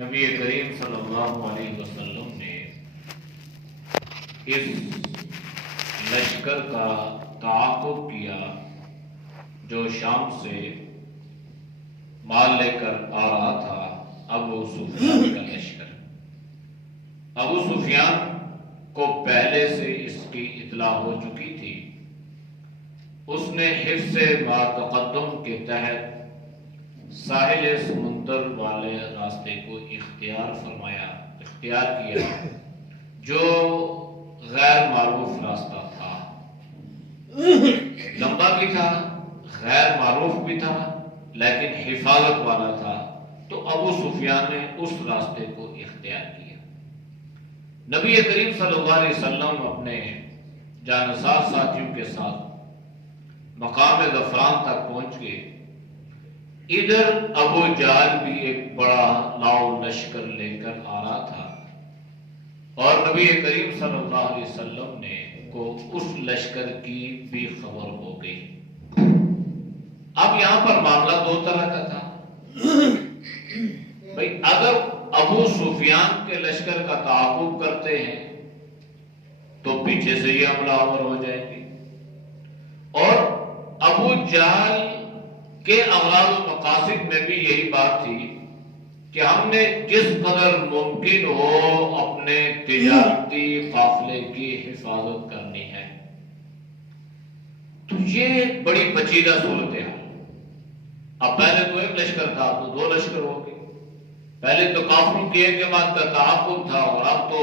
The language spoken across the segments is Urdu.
نبی کریم صلی اللہ علیہ وسلم نے اس لشکر کا تعاقب کیا جو شام سے مال لے کر آ رہا تھا ابو سفیان کا لشکر۔ ابو سفیان کو پہلے سے اس کی اطلاع ہو چکی تھی۔ اس نے حفظ ما تقدم کے تحت ساحل سمندر والے راستے کو اختیار کیا جو غیر معروف راستہ تھا، لمبا بھی تھا، غیر معروف بھی تھا، لیکن حفاظت والا تھا۔ تو ابو سفیان نے اس راستے کو اختیار کیا۔ نبی کریم صلی اللہ علیہ وسلم اپنے جانثار ساتھیوں کے ساتھ مقام ظفران تک پہنچ گئے۔ ادھر ابو جہل بھی ایک بڑا لاؤ لشکر لے کر آ رہا تھا اور نبی کریم صلی اللہ علیہ وسلم نے کو اس لشکر کی بھی خبر ہو گئی۔ اب یہاں پر معاملہ دو طرح کا تھا۔ بھئی اگر ابو سفیان کے لشکر کا تعاقب کرتے ہیں تو پیچھے سے یہ حملہ آور ہو جائے گی، اور ابو جہل کے اغراض و مقاصد میں بھی یہی بات تھی کہ ہم نے جس قدر ممکن ہو اپنے تجارتی قافلے کی حفاظت کرنی ہے۔ تو یہ بڑی پیچیدہ صورت ہے۔ اب پہلے تو ایک لشکر تھا، تو دو لشکر ہو گئے۔ پہلے تو کافروں کی ایک جماعت کا تعاقب تھا اور اب تو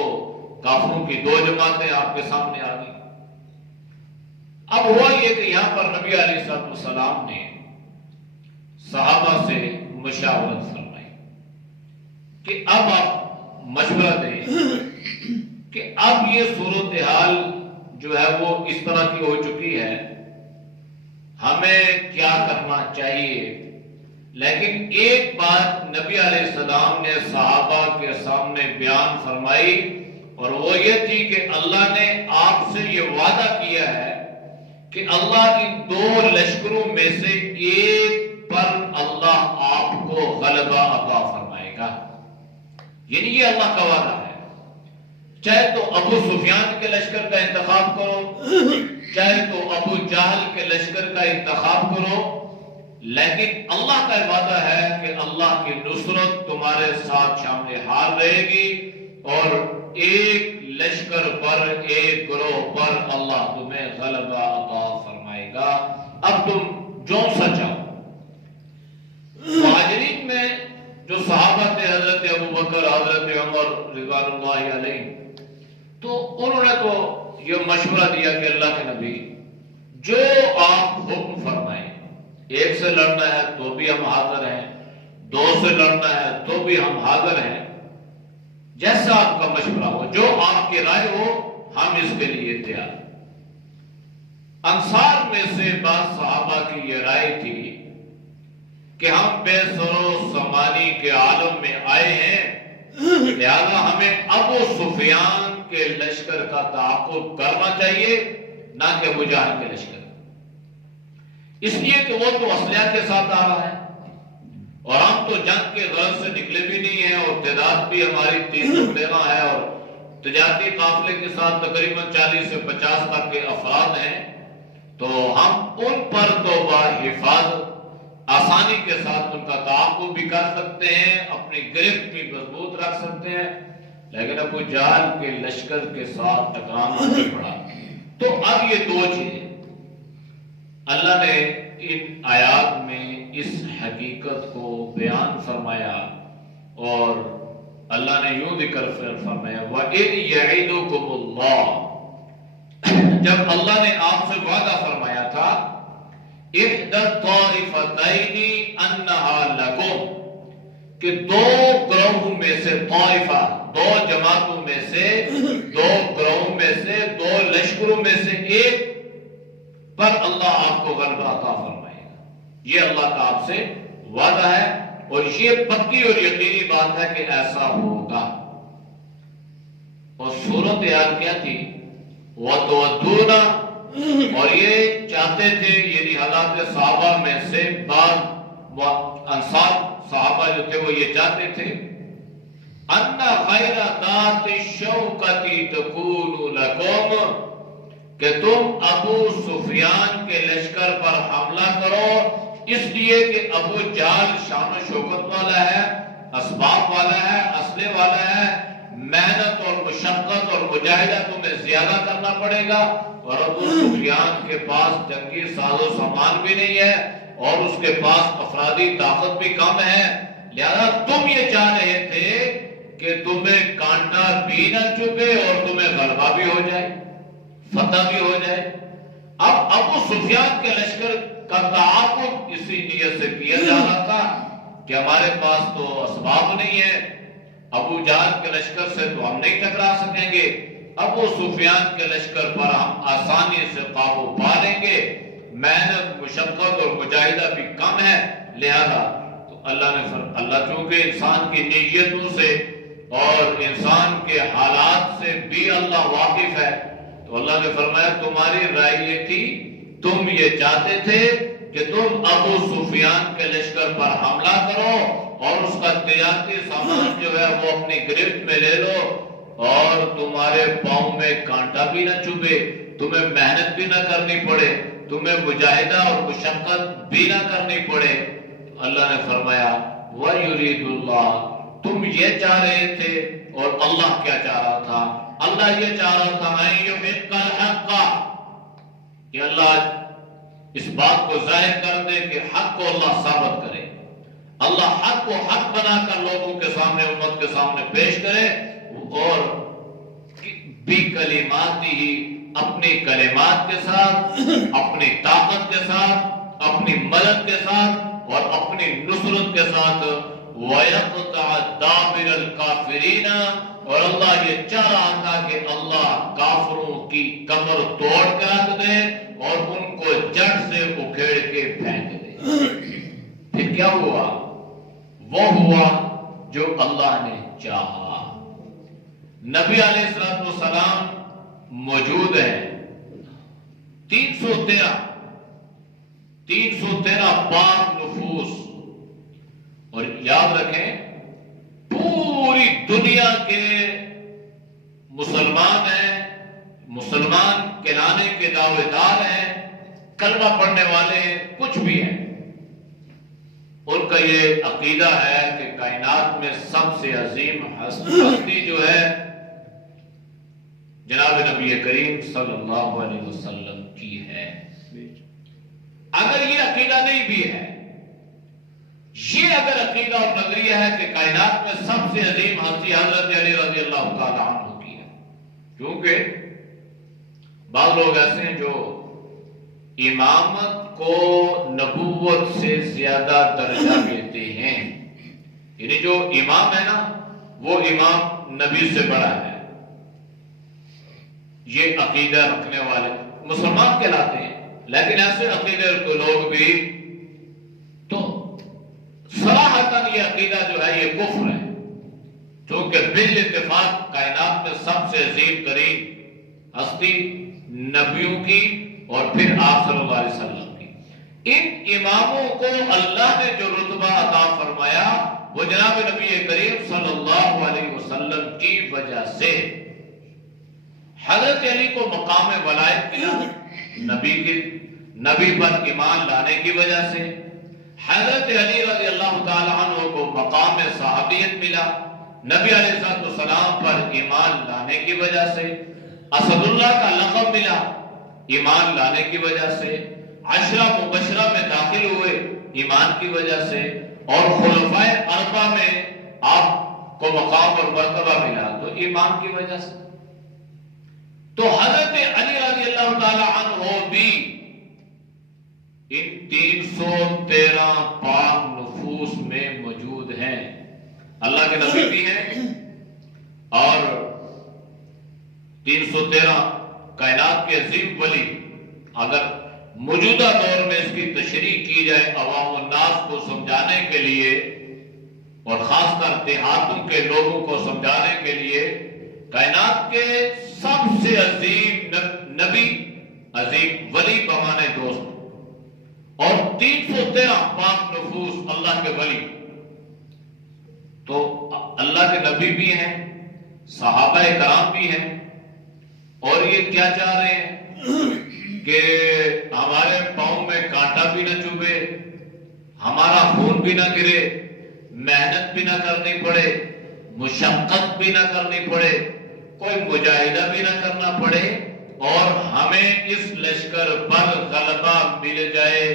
کافروں کی دو جماعتیں آپ کے سامنے آ گئی۔ اب ہوا یہ کہ یہاں پر نبی علیہ السلام نے صحابہ سے مشاورت فرمائی کہ اب آپ مشورہ دیں کہ اب یہ صورتحال جو ہے وہ اس طرح کی ہو چکی ہے، ہمیں کیا کرنا چاہیے۔ لیکن ایک بات نبی علیہ السلام نے صحابہ کے سامنے بیان فرمائی، اور وہ یہ تھی کہ اللہ نے آپ سے یہ وعدہ کیا ہے کہ اللہ ان دو لشکروں میں سے ایک پر اللہ آپ کو غلبہ عطا فرمائے گا۔ یعنی یہ اللہ کا وعدہ ہے۔ چاہے تو ابو سفیان کے لشکر کا انتخاب کرو، چاہے تو ابو جہل کے لشکر کا انتخاب کرو، لیکن اللہ کا وعدہ ہے کہ اللہ کی نصرت تمہارے ساتھ شامل حال رہے گی، اور ایک لشکر پر، ایک گروہ پر اللہ تمہیں غلبہ عطا فرمائے گا۔ اب تم جو سا چاہو۔ مہاجرین میں جو صحابہ تھے، حضرت ابوبکر، حضرت عمر رضوان اللہ علیہ، تو انہوں نے تو یہ مشورہ دیا کہ اللہ کے نبی جو آپ حکم فرمائیں، ایک سے لڑنا ہے تو بھی ہم حاضر ہیں، دو سے لڑنا ہے تو بھی ہم حاضر ہیں، جیسا آپ کا مشورہ ہو، جو آپ کی رائے ہو، ہم اس کے لیے تیار۔ انصار میں سے بعض صحابہ کی یہ رائے تھی کہ ہم بے سر و سامانی کے عالم میں آئے ہیں، لہذا ہمیں ابو سفیان کے لشکر کا تعاقب کرنا چاہیے، نہ کہ ابو جہل کے لشکر، اس لیے کہ وہ تو اسلحہ کے ساتھ آ رہا ہے اور ہم تو جنگ کے غرض سے نکلے بھی نہیں ہیں، اور تعداد بھی ہماری 313 ہے، اور تجارتی قافلے کے ساتھ تقریباً 40 سے 50 تک کے افراد ہیں، تو ہم ان پر تو بحفاظت آسانی کے ساتھ ان کا تعاقب بھی کر سکتے ہیں، اپنی گرفت بھی مضبوط رکھ سکتے ہیں، لیکن ابو جہل کے لشکر کے ساتھ ٹکرانا نہیں پڑا۔ تو اب یہ دو چیزیں اللہ نے ان آیات میں اس حقیقت کو بیان فرمایا، اور اللہ نے یوں ذکر فرمایا وَإِذْ يَعِدُكُمُ اللَّهُ، جب اللہ نے آپ سے وعدہ فرمایا تھا اِحْدَى الطَّائِفَتَيْنِ أَنَّهَا لَكُمْ، کہ دو گروہوں میں سے، طائفہ دو جماعتوں میں سے، دو گروہوں میں سے، دو لشکروں میں سے ایک پر اللہ آپ کو غلبہ عطا فرمائے گا۔ یہ اللہ کا آپ سے وعدہ ہے، اور یہ پکی اور یقینی بات ہے کہ ایسا ہوگا۔ اور صورتحال کیا تھی؟ وَتُوَدُّونَ، اور یہ چاہتے تھے، یعنی حالات صحابہ میں سے بعض انصار صحابہ جو تھے وہ یہ چاہتے تھے ان خیر ذات الشوکۃ تکون لکم، کہ تم ابو سفیان کے لشکر پر حملہ کرو، اس لیے کہ ابو جہل شان و شوکت والا ہے، اسباب والا ہے، اسلحے والا ہے، محنت اور مشقت اور مجاہدہ تمہیں زیادہ کرنا پڑے گا، اور ابو سفیان کے پاس جنگی ساز و سامان بھی نہیں ہے اور اس کے پاس افرادی طاقت بھی کم ہے، لہذا تم یہ چاہ رہے تھے کہ تمہیں کانٹا بھی نہ چبھے اور تمہیں غلبہ بھی ہو جائے، فتح بھی ہو جائے۔ اب ابو سفیان کے لشکر کا تعاقب اسی نیت سے کیا جا رہا تھا کہ ہمارے پاس تو اسباب نہیں ہے، ابو جہل کے لشکر سے تو ہم نہیں ٹکرا سکیں گے، ابو سفیان کے لشکر پر ہم آسانی سے قابو پا لیں گے، محنت مشقت اور مجاہدہ بھی کم ہے، لہذا تو اللہ چونکہ انسان کی نیتوں سے اور انسان کے حالات سے بھی اللہ واقف ہے، تو اللہ نے فرمایا تمہاری رائے یہ تھی، تم یہ چاہتے تھے کہ تم ابو سفیان کے لشکر پر حملہ کرو اور اس کا تجارتی سامان جو ہے وہ اپنی گرفت میں لے لو اور تمہارے پاؤں میں کانٹا بھی نہ چبھے، تمہیں محنت بھی نہ کرنی پڑے، تمہیں مجاہدہ اور مشقت بھی نہ کرنی پڑے۔ اللہ نے فرمایا وَيُرِيدُ اللَّهُ، تم یہ چاہ رہے تھے اور اللہ کیا چاہ رہا تھا؟ اللہ یہ چاہ رہا تھا أَن الحق، کہ اللہ اس بات کو ظاہر کر دے کہ حق کو اللہ ثابت کرے، اللہ حق کو حق بنا کر لوگوں کے سامنے امت کے سامنے پیش کرے، اور بھی کلمات ہی اپنی کلمات کے ساتھ، اپنی طاقت کے ساتھ، اپنی مدد کے ساتھ اور اپنی نصرت کے ساتھ، وَيَقْطَعَ دَابِرَ الْكَافِرِينَ، اور اللہ یہ چاہ رہا تھا کہ اللہ کافروں کی کمر توڑ کر رکھ دے اور ان کو جڑ سے اکھیڑ کے پھینک دے۔ پھر کیا ہوا؟ وہ ہوا جو اللہ نے چاہا۔ نبی علیہ السلام موجود ہیں، 313 پاک نفوس، اور یاد رکھیں پوری دنیا کے مسلمان ہیں، مسلمان کہلانے کے دعوے دار ہیں، کلمہ پڑھنے والے ہیں، کچھ بھی ہیں، ان کا یہ عقیدہ ہے کہ کائنات میں سب سے عظیم ہستی جو ہے جناب نبی کریم صلی اللہ علیہ وسلم کی ہے۔ اگر یہ عقیدہ نہیں بھی ہے، یہ اگر عقیدہ اور نظریہ ہے کہ کائنات میں سب سے عظیم ہستی حضرت علی رضی اللہ تعالیٰ عنہ کی ہے، کیونکہ بعض لوگ ایسے ہیں جو امامت کو نبوت سے زیادہ درجہ دیتے ہیں، یعنی جو امام ہے نا وہ امام نبی سے بڑا ہے، یہ عقیدہ رکھنے والے مسلمان کہلاتے ہیں۔ لیکن ایسے عقیدے کے لوگ بھی تو صراحتاً یہ عقیدہ جو ہے یہ کفر ہے، کیونکہ بالاتفاق کائنات میں سب سے عظیم ترین ہستی نبیوں کی اور پھر آپ صلی اللہ علیہ وسلم کی، ان اماموں کو اللہ نے جو رتبہ عطا فرمایا وہ جناب نبی کریم صلی اللہ علیہ وسلم کی وجہ سے۔ حضرت علی کو مقام ولایت ملا نبی پر ایمان لانے کی وجہ سے، حضرت علی رضی اللہ تعالی عنہ کو مقام صحابیت ملا نبی علیہ السلام پر ایمان لانے کی وجہ سے، اسد اللہ کا لقب ملا ایمان لانے کی وجہ سے، عشرہ مبشرہ میں داخل ہوئے ایمان کی وجہ سے، اور خلفائے اربعہ میں آپ کو مقام اور مرتبہ ملا تو ایمان کی وجہ سے۔ تو حضرت علی رضی اللہ تعالی عنہ بھی ان 313 پاک نفوس میں موجود ہیں، اللہ کے نبی بھی ہیں، اور 313 کائنات کے عظیم ولی۔ اگر موجودہ دور میں اس کی تشریح کی جائے عوام الناس کو سمجھانے کے لیے اور خاص کر دیہاتوں کے لوگوں کو سمجھانے کے لیے، کائنات کے سب سے عظیم نبی، عظیم ولی بمانے دوست، اور 313 پاک نفوس اللہ کے ولی، تو اللہ کے نبی بھی ہیں، صحابہ کرام بھی ہیں، اور یہ کیا چاہ رہے ہیں کہ ہمارے پاؤں میں کانٹا بھی نہ چبھے، ہمارا خون بھی نہ گرے، محنت بھی نہ کرنی پڑے، مشقت بھی نہ کرنی پڑے، کوئی مجاہدہ بھی نہ کرنا پڑے، اور ہمیں اس لشکر پر غلبہ مل جائے۔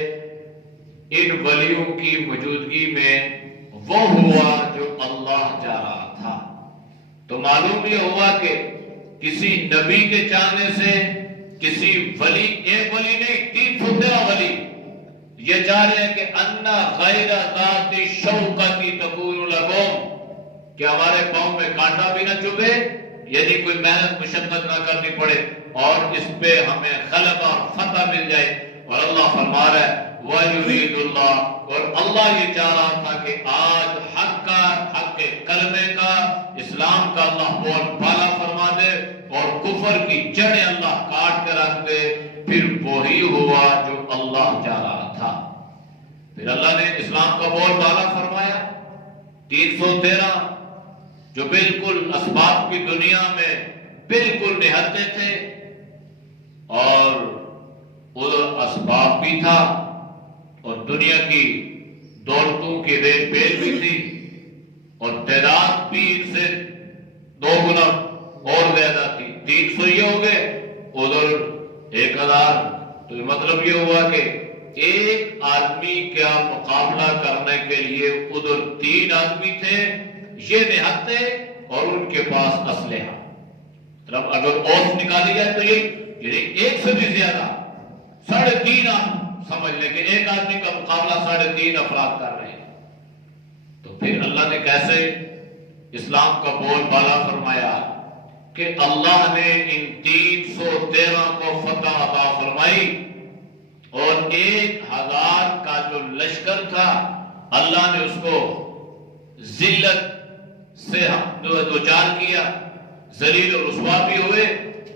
ان ولیوں کی موجودگی میں وہ ہوا جو اللہ چاہ رہا تھا۔ تو معلوم یہ ہوا کہ کسی نبی کے چاہنے سے کسی ولی، ایک ولی نہیں 313 ولی یہ چاہ رہے ہیں کہ انا غیر ذات شوکتی تکون لکم، کہ ہمارے پاؤں میں کانٹا بھی نہ چبھے، یعنی کوئی محنت مشقت نہ کرنی پڑے، اور اس پہ ہمیں غلبہ اور فتح مل جائے۔ اور اللہ فرما رہا ہے وَيُرِيدُ اللَّهُ، اور اللہ یہ چاہ رہا تھا کہ آج حق کے کلمے کا، اسلام کا اللہ بول بالا فرما دے، اور کفر کی جڑیں اللہ کاٹ کے رکھ دے۔ پھر وہی ہوا جو اللہ چاہ رہا تھا۔ پھر اللہ نے اسلام کا بول بالا فرمایا۔ 313 جو بالکل اسباب کی دنیا میں بالکل نہتے تھے، اور ادھر اسباب بھی تھا، اور دنیا کی دولتوں کی ریل پیل بھی تھی، اور تعداد بھی ان سے 2 گنا اور زیادہ تھی۔ 300 یہ ہو گئے، ادھر 1000۔ تو مطلب یہ ہوا کہ ایک آدمی کا مقابلہ کرنے کے لیے ادھر 3 آدمی تھے، یہ نہتے، اور ان کے پاس اسلحہ۔ مطلب اگر اوس نکالی جائے تو یہ ایک سے بھی زیادہ 3.5 آپ سمجھ لیں کہ ایک آدمی کا مقابلہ 3.5 افراد کر رہے ہیں۔ تو پھر اللہ نے کیسے اسلام کا بول بالا فرمایا کہ اللہ نے ان 313 کو فتح عطا فرمائی، اور 1000 کا جو لشکر تھا اللہ نے اس کو ذلت سے دوچار کیا، ذلیل و رسوا بھی ہوئے۔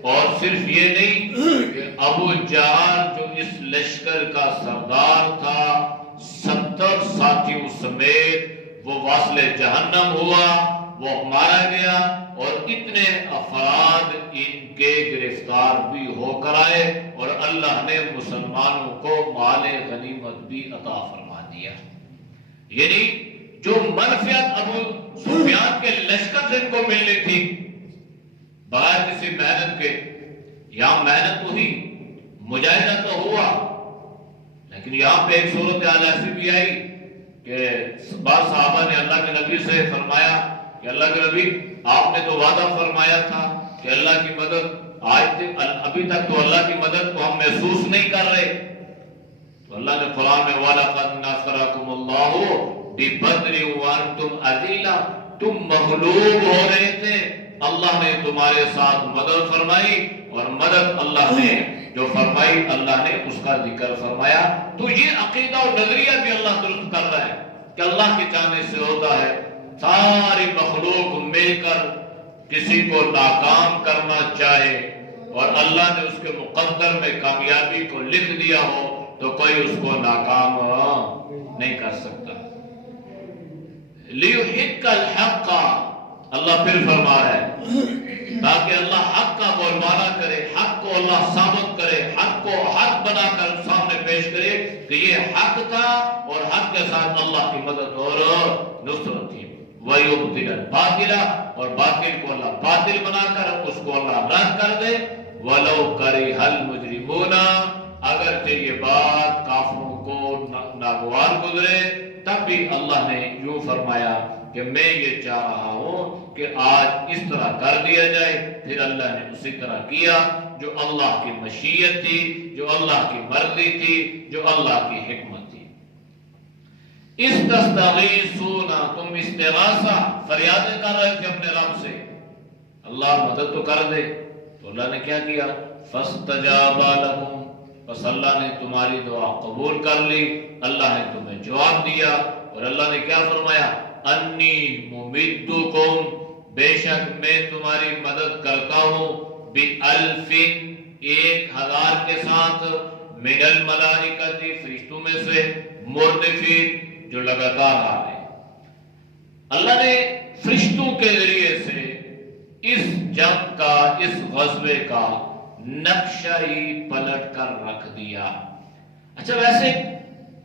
اور صرف یہ نہیں کہ ابو جہل جو اس لشکر کا سردار تھا 70 ساتھیوں سمیت وہ واصل جہنم ہوا، وہ مارا گیا، اور اتنے افراد ان کے گرفتار بھی ہو کر آئے، اور اللہ نے مسلمانوں کو مال غنیمت بھی عطا فرما دیا۔ یعنی جو منفعت ابو سفیان کے لشکر سے ان کو ملنی تھی بغیر کسی محنت کے، یہاں محنت تو ہوئی، مجاہدہ تو ہوا، لیکن یہاں پہ ایک صورتحال ایسی بھی آئی کہ بعض صحابہ نے اللہ کے نبی سے فرمایا کہ اللہ کے نبی آپ نے تو وعدہ فرمایا تھا کہ اللہ کی مدد، آج ابھی تک تو اللہ کی مدد کو ہم محسوس نہیں کر رہے۔ تو اللہ نے قرآن میں وَلَقَدْ نَصَرَكُمُ اللَّهُ بِبَدْرٍ وَأَنْتُمْ أَذِلَّةٌ، تم مغلوب ہو رہے تھے، اللہ نے تمہارے ساتھ مدد فرمائی، اور مدد اللہ نے جو فرمائی اللہ نے اس کا ذکر فرمایا۔ تو یہ عقیدہ اور نظریہ بھی اللہ درست کر رہا ہے کہ اللہ کے چاہنے سے ہوتا ہے، ساری مخلوق مل کر کسی کو ناکام کرنا چاہے، اور اللہ نے اس کے مقدر میں کامیابی کو لکھ دیا ہو تو کوئی اس کو ناکام نہیں کر سکتا۔ لِيُحِقَّ الْحَقَّ، اللہ پھر فرما رہا ہے تاکہ اللہ حق کا بولبالا کرے، حق کو اللہ ثابت کرے، حق کو حق بنا کر سامنے پیش کرے کہ یہ حق تھا، اور حق کے ساتھ اللہ کی مدد اور نصرت تھی۔ وَيُبْطِلَ الْبَاطِلَ، اور باطل کو اللہ باطل بنا کر اس کو اللہ رد کر دے۔ وَلَوْ كَرِهَ الْمُجْرِمُونَ، اگرچہ یہ بات کافروں کو ناگوار گزرے، تب بھی اللہ نے یوں فرمایا کہ میں یہ چاہ رہا ہوں کہ آج اس طرح کر دیا جائے۔ پھر اللہ نے اسی طرح کیا جو اللہ کی مشیت تھی، جو اللہ کی مرضی تھی، جو اللہ کی حکمت تھی۔ استستغیثون، تم استغاثہ فریادیں کر رہے تھے اپنے رب سے، اللہ مدد تو کر دے۔ تو اللہ نے کیا کیا؟ فاستجاب لکم، بس اللہ نے تمہاری دعا قبول کر لی، اللہ نے تمہیں جواب دیا، اور اللہ نے کیا فرمایا؟ انی ممدکم، بے شک میں تمہاری مدد کرتا ہوں، بِأَلْفٍ، 1000 کے ساتھ، من الملائکۃ، فرشتوں میں سے، مردفین، جو لگاتار آ رہے ہیں۔ اللہ نے فرشتوں کے ذریعے سے اس جنگ کا، اس غزوے کا نقشہ ہی پلٹ کر رکھ دیا۔ اچھا، ویسے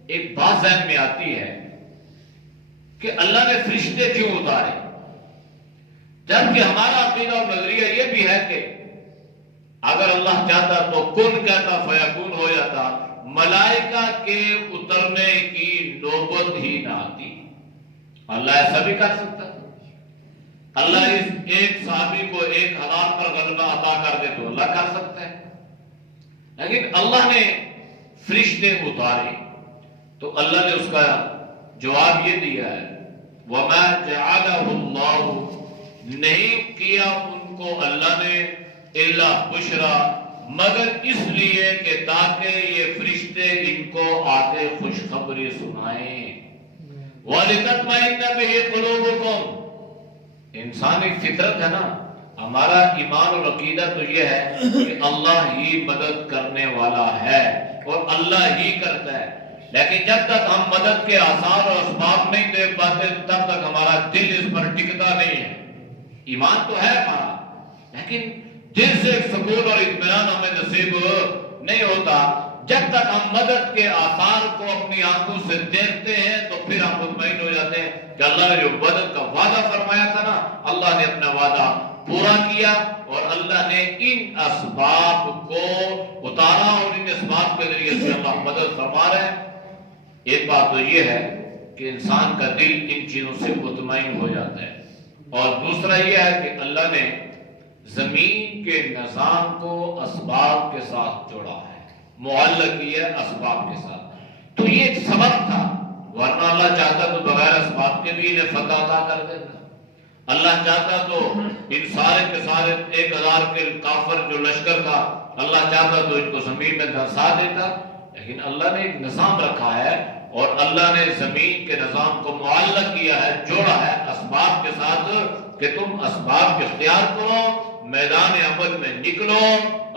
ایک بات ذہن میں آتی ہے کہ اللہ نے فرشتے کیوں اتارے، جبکہ ہمارا عقیدہ اور نظریہ یہ بھی ہے کہ اگر اللہ چاہتا تو کن کہتا فیکون ہو جاتا، ملائکہ کے اترنے کی نوبت ہی نہ آتی۔ اللہ ایسا بھی کر سکتا تھا، اللہ اس ایک صحابی کو 1000 پر غلبہ عطا کر دے تو اللہ کر سکتا ہے، لیکن اللہ نے فرشتے اتارے تو اللہ نے اس کا جواب یہ دیا ہے، وَمَا جَعَلَهُ اللَّهُ، نہیں کیا ان کو اللہ نے الا بشرا، مگر اس لیے کہ تاکہ یہ فرشتے ان کو آتے خوشخبری سنائیں، وَلِتَطْمَئِنَّ بِهِ قُلُوبُكُمْ، انسانی فطرت ہے نا، ہمارا ایمان اور عقیدہ تو یہ ہے کہ اللہ ہی مدد کرنے والا ہے اور اللہ ہی کرتا ہے، لیکن جب تک ہم مدد کے آثار اور اسباب نہیں دیکھ پاتے تب تک ہمارا دل اس پر ٹکتا نہیں ہے۔ ایمان تو ہے ہمارا، لیکن دل سے ایک سکون اور اطمینان ہمیں نصیب نہیں ہوتا جب تک ہم مدد کے آثار کو اپنی آنکھوں سے دیکھتے ہیں، تو پھر ہم مطمئن ہو جاتے ہیں کہ اللہ نے جو مدد کا وعدہ فرمایا تھا نا، اللہ نے اپنا وعدہ پورا کیا اور اللہ نے ان اسباب کو اتارا اور ان اسباب کے ذریعے سے اللہ مدد فرما رہا ہے۔ ایک بات تو یہ ہے کہ انسان کا دل ان چیزوں سے مطمئن ہو جاتا ہے، اور دوسرا یہ ہے کہ اللہ نے زمین کے نظام کو اسباب کے ساتھ جوڑا ہے، معلق کیا ہے اسباب کے ساتھ، تو یہ ایک سبب تھا، ورنہ اللہ چاہتا تو بغیر اسباب کے بھی انہیں فتح عطا کر دیتا، اللہ چاہتا تو ان سارے کے سارے 1000 کے کافر جو لشکر تھا، اللہ چاہتا تو ان کو زمین میں دھنسا دیتا، لیکن اللہ نے ایک نظام رکھا ہے اور اللہ نے زمین کے نظام کو معلق کیا ہے، جوڑا ہے اسباب کے ساتھ کہ تم اسباب اختیار کرو، میدان عمل میں نکلو،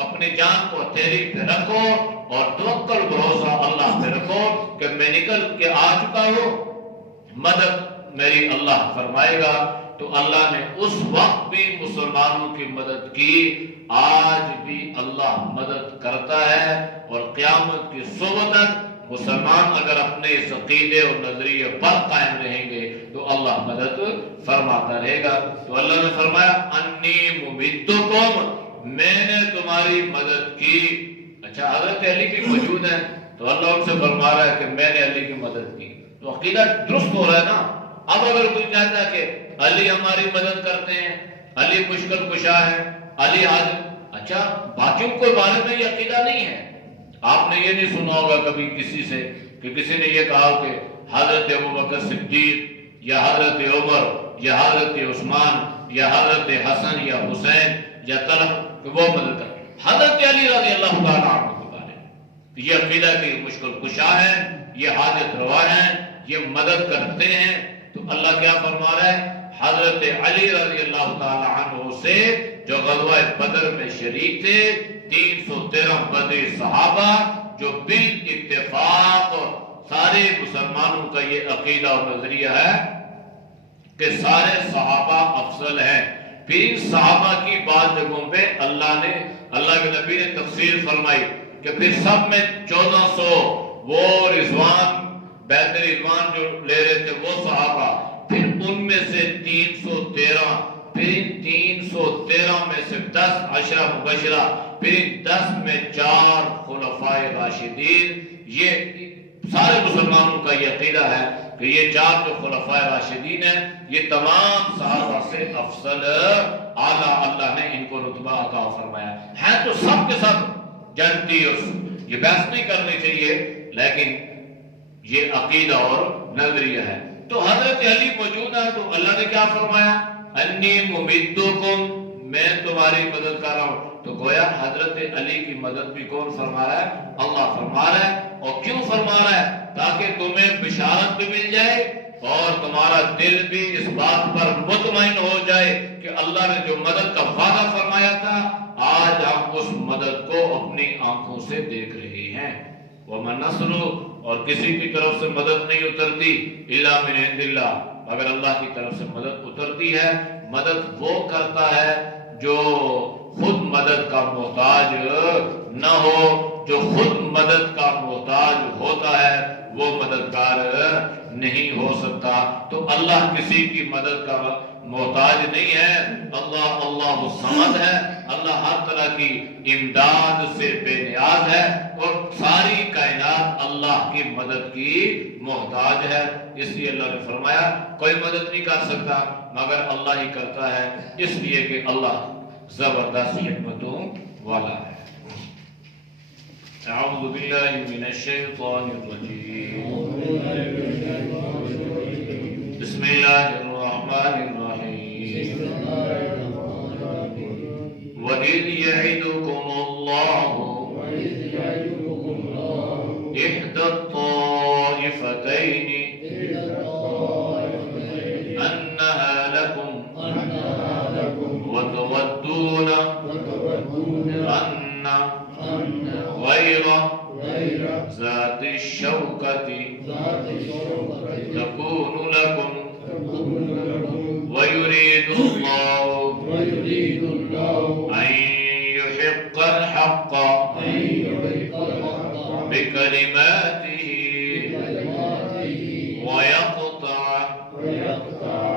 اپنی جان کو ہتھیلی پہ رکھو اور توکل بھروسہ اللہ پہ رکھو کہ میں نکل کے آ چکا ہوں، مدد میری اللہ فرمائے گا۔ تو اللہ نے اس وقت بھی مسلمانوں کی مدد کی، آج بھی اللہ مدد کرتا ہے، اور قیامت کی صبح تک مسلمان اگر اپنے اس عقیدے اور نظریے پر قائم رہیں گے تو اللہ مدد فرماتا رہے گا۔ تو اللہ نے فرمایا انی ممدکم، میں نے تمہاری مدد کی۔ اچھا، حضرت علی بھی موجود ہیں تو اللہ ان سے فرما رہا ہے کہ میں نے علی کی مدد کی، تو عقیدہ درست ہو رہا ہے نا۔ اب اگر کوئی کہتا ہے کہ علی ہماری مدد کرتے ہیں، علی مشکل کشا ہے، علی حاضر، اچھا باقیوں کو بارے میں یہ عقیدہ نہیں ہے۔ آپ نے یہ نہیں سنا ہوگا کبھی کسی سے کہ کسی نے یہ کہا کہ حضرت ابوبکر صدیق یا حضرت عمر یا حضرت عثمان یا حضرت حسن یا حسین یا طلحہ کہ وہ مدد کرتے، حضرت علی رضی اللہ تعالیٰ عنہ کے بارے میں یہ عقیدہ کہ یہ مشکل کشا ہے، یہ حاجت روا ہیں، یہ مدد کرتے ہیں، تو اللہ کیا فرما رہا ہے؟ حضرت علی رضی اللہ تعالی عنہ سے جو غزوہ بدر میں شریک تھے، 313 بدری صحابہ، جو بالاتفاق سارے مسلمانوں کا یہ عقیدہ اور نظریہ ہے کہ سارے صحابہ افضل ہیں۔ پھر ان صحابہ کی بعض جگہوں پہ اللہ کے نبی نے تفسیر فرمائی کہ پھر سب میں 1400 وہ رضوان بیعت رضوان جو لے رہے تھے وہ صحابہ، پھر ان میں سے 313، پھر 313 میں سے 10 عشرہ مبشرہ، پھر 10 میں 4 خلفائے راشدین۔ یہ سارے مسلمانوں کا یہ عقیدہ ہے کہ یہ 4 جو خلفائے راشدین ہیں یہ تمام صحابہ سے افضل اعلیٰ، اللہ نے ان کو رتبہ عطا فرمایا ہے۔ تو سب کے سب جنتی، یہ بحث نہیں کرنی چاہیے، لیکن یہ عقیدہ اور نظریہ ہے۔ تو حضرت علی موجود ہے تو اللہ نے کیا فرمایا؟ انی ممدکم، میں تمہاری مدد کر رہا ہوں۔ تو گویا حضرت علی کی مدد بھی کون فرما رہا ہے؟ اللہ فرما رہا ہے۔ اور کیوں فرما رہا ہے؟ تاکہ تمہیں بشارت بھی مل جائے اور تمہارا دل بھی اس بات پر مطمئن ہو جائے کہ اللہ نے جو مدد کا وعدہ فرمایا تھا آج ہم اس مدد کو اپنی آنکھوں سے دیکھ رہے ہیں۔ وَمَا نَصْرُ، اور کسی کی طرف سے مدد نہیں اترتی الا من عند اللہ، مگر اللہ کی طرف سے مدد اترتی ہے۔ مدد وہ کرتا ہے جو خود مدد کا محتاج نہ ہو، جو خود مدد کا محتاج ہوتا ہے وہ مددگار نہیں ہو سکتا۔ تو اللہ کسی کی مدد کا محتاج نہیں ہے، اللہ الصمد ہے، اللہ ہر طرح کی امداد سے بے نیاز ہے، اور ساری کائنات اللہ کی مدد کی محتاج ہے۔ اس لیے اللہ نے فرمایا کوئی مدد نہیں کر سکتا مگر اللہ ہی کرتا ہے، اس لیے کہ اللہ زبردست حکمتوں والا ہے۔ اعوذ باللہ من الشیطان الرجیم، بسم اللہ الرحمن الرحیم، وَإِذْ يَعِدُكُمُ اللَّهُ إِحْدَى الطَّائِفَتَيْنِ أَنَّهَا لَكُمْ وَتَوَدُّونَ أَنَّ غَيْرَ ذَاتِ الشَّوْكَةِ تَكُونُ لَكُمْ وَيُرِيدُ اللَّهُ أَن يُحِقَّ الْحَقَّ بِكَلِمَاتِهِ وَيَقْطَعَ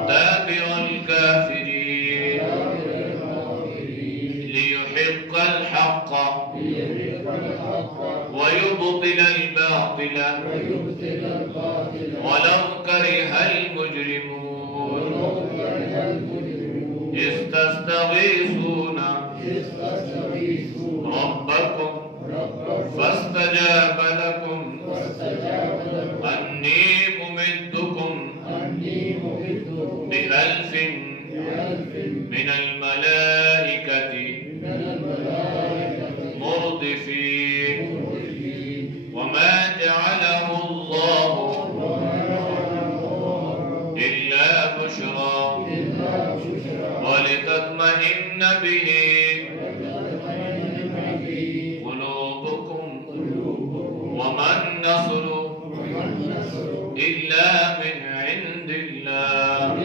دَابِرَ الْكَافِرِينَ لِيُحِقَّ الْحَقَّ وَيُبْطِلَ الْبَاطِلَ وَلَوْ كَرِهَ الْمُجْرِمُونَ إِذْ تَسْتَغِيثُونَ رَبَّكُمْ فَاسْتَجَابَ لَكُمْ أَنِّي مُمِدُّكُمْ بِأَلْفٍ مِّنَ الْمَلَائِكَةِ مُرْدِفِينَ وَمَا جَعَلَهُ اللَّهُ إِلَّا بُشْرَى وَلِتَطْمَئِنَّ بِهِ قُلُوبُكُمْ وَمَا النَّصْرُ إِلَّا مِنْ عِنْدِ اللَّهِ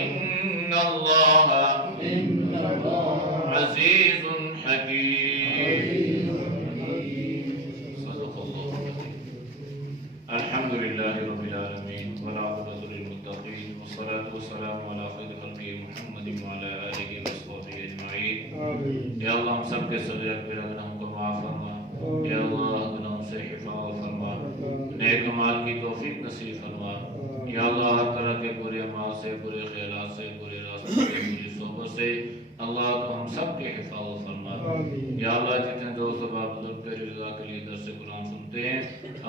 إِنَّ اللَّهَ عَزِيزٌ حَكِيمٌ۔ صدق اللہ العظیم۔ الحمد للہ رب العالمین والعاقبۃ للمتقین والصلاۃ والسلام علی خیر خلقہ محمد وعلی آلہ وصحبہ اجمعین۔ یا اللہ ہم سب کے صغیر کبیرہ گناہوں کو معاف فرما، یا اللہ گناہوں سے حفاظت فرما، نیک اعمال کی توفیق نصیب فرما، یا اللہ ہر طرح کے برے اعمال سے، برے خیالات سے، برے راستوں سے، بری صحبت سے اللہ تو ہم سب کی حفاظت فرما۔ یا اللہ جتنے دوست و بزرگ تیری رضا کے لیے درس قرآن سنتے ہیں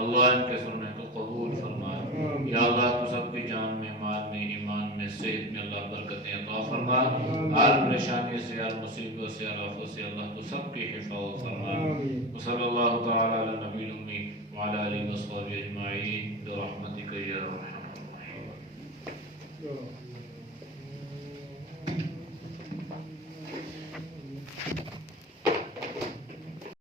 اللہ ان کے سننے کو قبول فرما۔ یا اللہ تو سب کی جان میں، مال میں، ایمان میں، صحت میں اللہ برکتیں عطا فرما، ہر پریشانی سے، ہر مصیبت سے، ہر آفت سے اللہ تو سب کی حفاظت فرما۔ وصلی اللہ تعالی علی نبی الامی وعلی آلہ وصحبہ اجمعین برحمتک یا